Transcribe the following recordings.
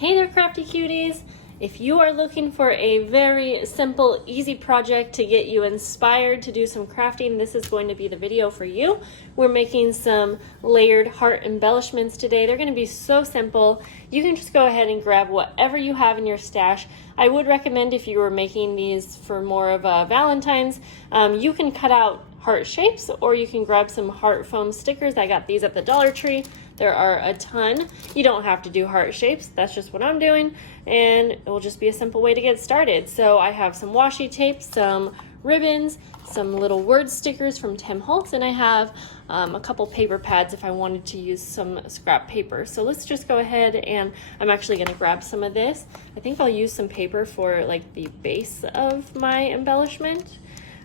Hey there, crafty cuties! If you are looking for a very simple, easy project to get you inspired to do some crafting, this is going to be the video for you. We're making some layered heart embellishments today. They're going to be so simple. You can just go ahead and grab whatever you have in your stash. I would recommend if you were making these for more of a Valentine's, you can cut out heart shapes or you can grab some heart foam stickers. I got these at the Dollar Tree. There are a ton. You don't have to do heart shapes. That's just what I'm doing, and it will just be a simple way to get started. So I have some washi tape, some ribbons, some little word stickers from Tim Holtz, and I have a couple paper pads if I wanted to use some scrap paper. So let's just go ahead, and I'm actually going to grab some of this. I think I'll use some paper for like the base of my embellishment.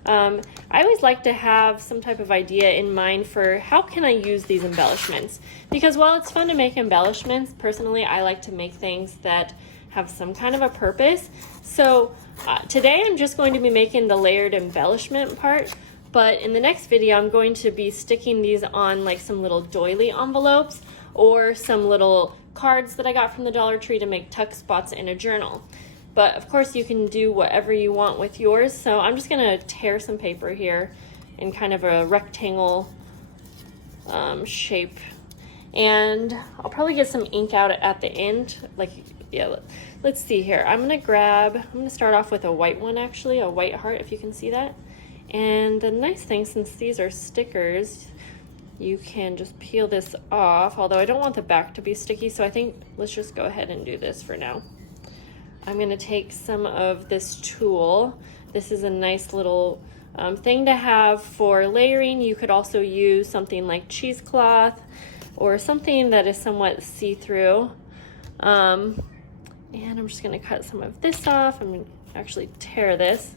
I always like to have some type of idea in mind for how can I use these embellishments, because while it's fun to make embellishments, personally I like to make things that have some kind of a purpose. So today I'm just going to be making the layered embellishment part, but in the next video I'm going to be sticking these on like some little doily envelopes or some little cards that I got from the Dollar Tree to make tuck spots in a journal. But of course you can do whatever you want with yours. So I'm just gonna tear some paper here in kind of a rectangle shape. And I'll probably get some ink out at the end. Let's see here. I'm gonna start off with a white one actually, a white heart if you can see that. And the nice thing, since these are stickers, you can just peel this off, although I don't want the back to be sticky, so I think let's just go ahead and do this for now. I'm going to take some of this tulle. This is a nice little thing to have for layering. You could also use something like cheesecloth or something that is somewhat see-through. And I'm just going to cut some of this off. I'm going to actually tear this.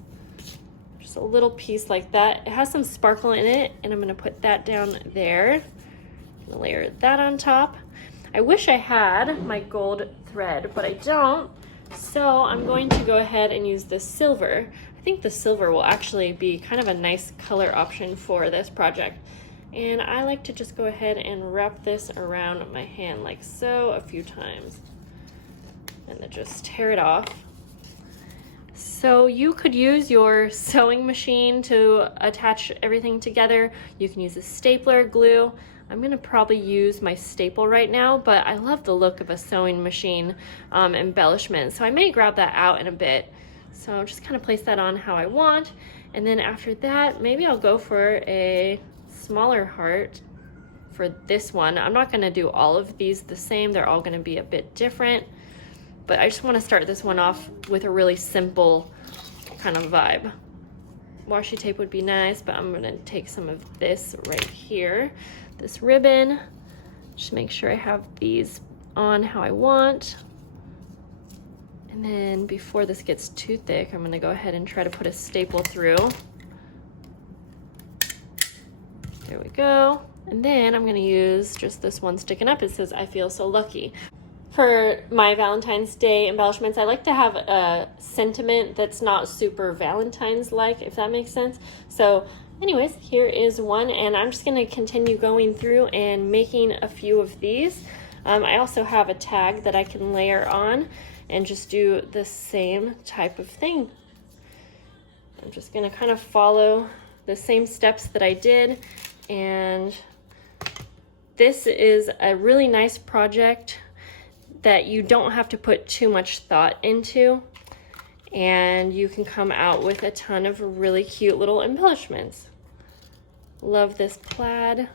Just a little piece like that. It has some sparkle in it, and I'm going to put that down there. I'm going to layer that on top. I wish I had my gold thread, but I don't. So I'm going to go ahead and use the silver. I think the silver will actually be kind of a nice color option for this project. And I like to just go ahead and wrap this around my hand like so a few times. And then just tear it off. So you could use your sewing machine to attach everything together. You can use a stapler, glue. I'm gonna probably use my staple right now, but I love the look of a sewing machine embellishment, so I may grab that out in a bit. So I'll just kind of place that on how I want, and then after that, maybe I'll go for a smaller heart for this one. I'm not gonna do all of these the same, they're all gonna be a bit different, but I just wanna start this one off with a really simple kind of vibe. Washi tape would be nice, but I'm gonna take some of this right here. This ribbon, just make sure I have these on how I want. And then before this gets too thick, I'm gonna go ahead and try to put a staple through. There we go. And then I'm gonna use just this one sticking up. It says, "I feel so lucky." For my Valentine's Day embellishments, I like to have a sentiment that's not super Valentine's-like, if that makes sense. So anyways, here is one, and I'm just gonna continue going through and making a few of these. I also have a tag that I can layer on and just do the same type of thing. I'm just gonna kind of follow the same steps that I did, and this is a really nice project that you don't have to put too much thought into, and you can come out with a ton of really cute little embellishments. Love this plaid,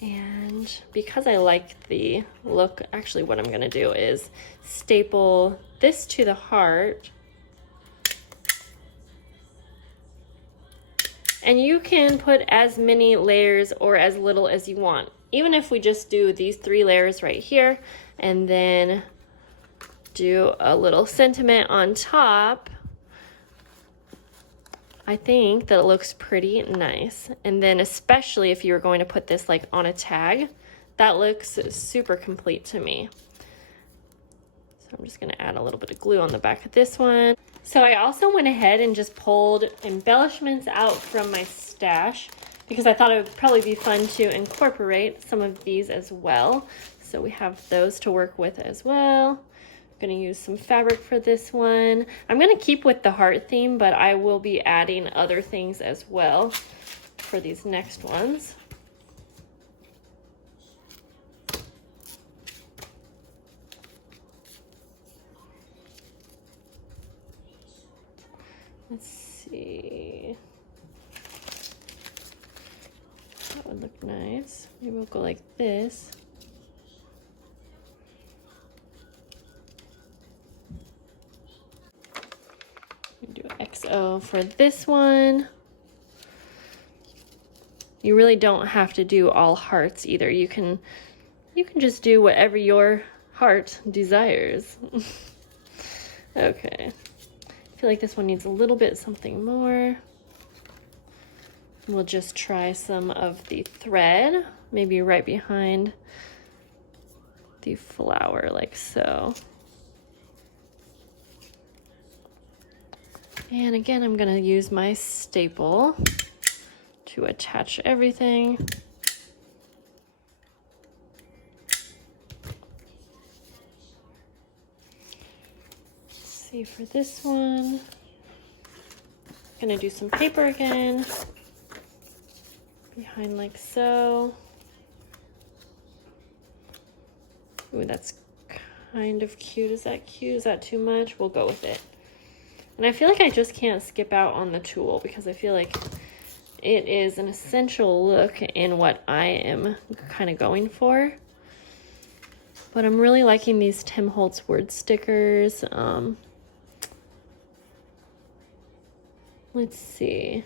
and because I like the look, actually what I'm gonna do is staple this to the heart, and you can put as many layers or as little as you want. Even if we just do these 3 layers right here and then do a little sentiment on top, I think that it looks pretty nice. And then especially if you're going to put this like on a tag, that looks super complete to me. So I'm just gonna add a little bit of glue on the back of this one. So I also went ahead and just pulled embellishments out from my stash because I thought it would probably be fun to incorporate some of these as well. So So we have those to work with as well. I'm gonna use some fabric for this one. I'm gonna keep with the heart theme, but I will be adding other things as well for these next ones. Let's see. That would look nice. Maybe we'll go like this. Do XO for this one. You really don't have to do all hearts either. You can just do whatever your heart desires. Okay. I feel like this one needs a little bit something more. We'll just try some of the thread, maybe right behind the flower, like so. And again, I'm gonna use my staple to attach everything. Let's see for this one. Gonna do some paper again. Behind like so. Ooh, that's kind of cute. Is that cute? Is that too much? We'll go with it. And I feel like I just can't skip out on the tulle because I feel like it is an essential look in what I am kind of going for. But I'm really liking these Tim Holtz word stickers. Let's see.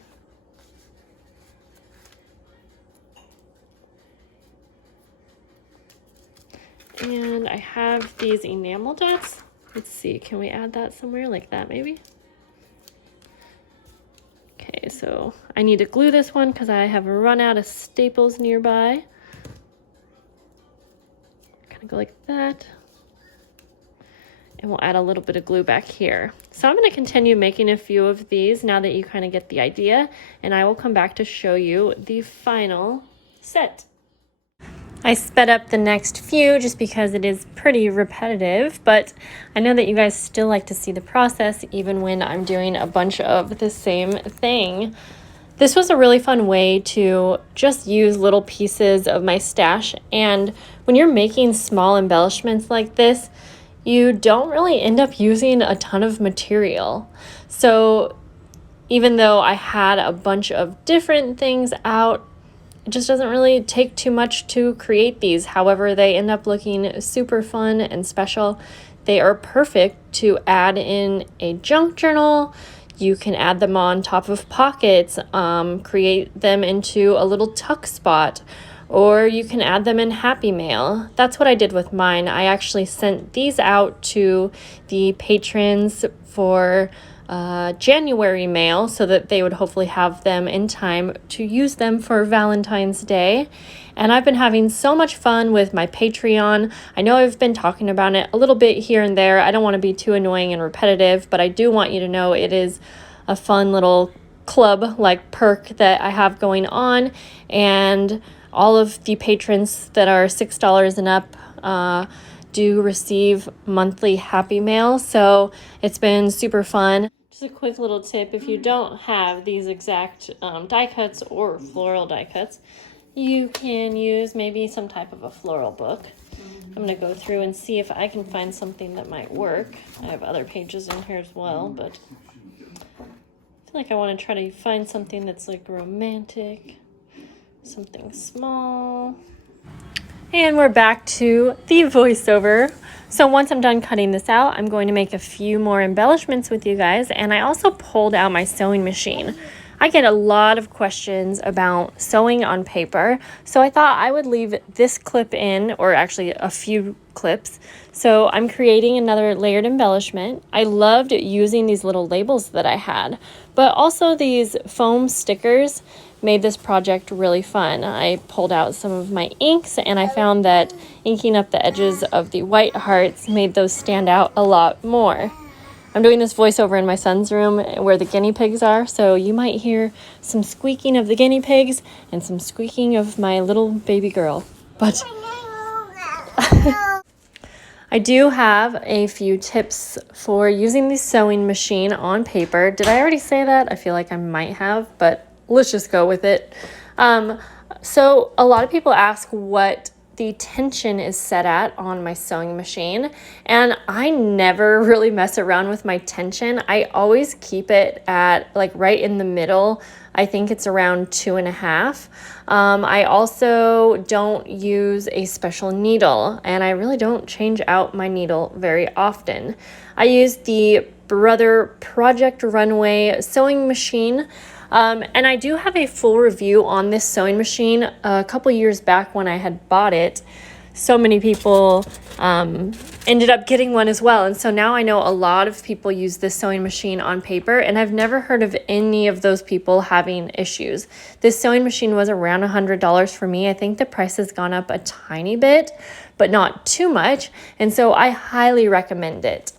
And I have these enamel dots. Let's see, can we add that somewhere like that maybe? Okay, so I need to glue this one because I have run out of staples nearby. Kind of go like that. And we'll add a little bit of glue back here. So I'm going to continue making a few of these now that you kind of get the idea, and I will come back to show you the final set. I sped up the next few just because it is pretty repetitive, but I know that you guys still like to see the process even when I'm doing a bunch of the same thing. This was a really fun way to just use little pieces of my stash, and when you're making small embellishments like this, you don't really end up using a ton of material. So even though I had a bunch of different things out, it just doesn't really take too much to create these. However, they end up looking super fun and special. They are perfect to add in a junk journal. You can add them on top of pockets, create them into a little tuck spot, or you can add them in Happy Mail. That's what I did with mine. I actually sent these out to the patrons for January mail so that they would hopefully have them in time to use them for Valentine's Day. And I've been having so much fun with my Patreon. I know I've been talking about it a little bit here and there. I don't want to be too annoying and repetitive, but I do want you to know it is a fun little club like perk that I have going on. And all of the patrons that are $6 and up do receive monthly Happy Mail. So it's been super fun. Just a quick little tip, if you don't have these exact die cuts or floral die cuts, you can use maybe some type of a floral book. I'm going to go through and see if I can find something that might work. I have other pages in here as well, but I feel like I want to try to find something that's like romantic, something small. And we're back to the voiceover. So once I'm done cutting this out, I'm going to make a few more embellishments with you guys. And I also pulled out my sewing machine. I get a lot of questions about sewing on paper. So I thought I would leave this clip in, or actually a few clips. So I'm creating another layered embellishment. I loved using these little labels that I had, but also these foam stickers made this project really fun. I pulled out some of my inks and I found that inking up the edges of the white hearts made those stand out a lot more. I'm doing this voiceover in my son's room where the guinea pigs are, so you might hear some squeaking of the guinea pigs and some squeaking of my little baby girl. But I do have a few tips for using the sewing machine on paper. Did I already say that? I feel like I might have, but let's just go with it. So a lot of people ask what the tension is set at on my sewing machine, and I never really mess around with my tension. I always keep it at like right in the middle. I think it's around 2.5. I also don't use a special needle, and I really don't change out my needle very often. I use the Brother Project Runway sewing machine. And I do have a full review on this sewing machine a couple years back when I had bought it. So many people ended up getting one as well. And so now I know a lot of people use this sewing machine on paper, and I've never heard of any of those people having issues. This sewing machine was around $100 for me. I think the price has gone up a tiny bit, but not too much. And so I highly recommend it.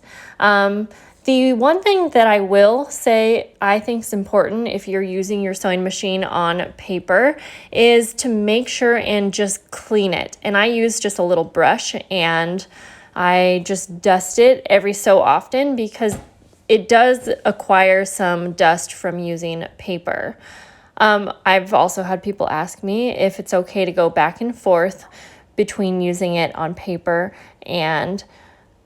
The one thing that I will say I think is important if you're using your sewing machine on paper is to make sure and just clean it. And I use just a little brush and I just dust it every so often because it does acquire some dust from using paper. I've also had people ask me if it's okay to go back and forth between using it on paper and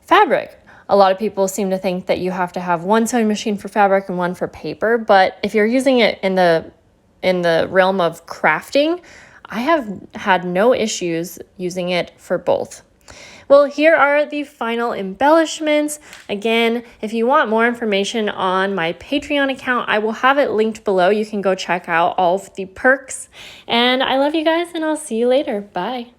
fabric. A lot of people seem to think that you have to have one sewing machine for fabric and one for paper, but if you're using it in the realm of crafting, I have had no issues using it for both. Well, here are the final embellishments. Again, if you want more information on my Patreon account, I will have it linked below. You can go check out all of the perks. And I love you guys, and I'll see you later. Bye.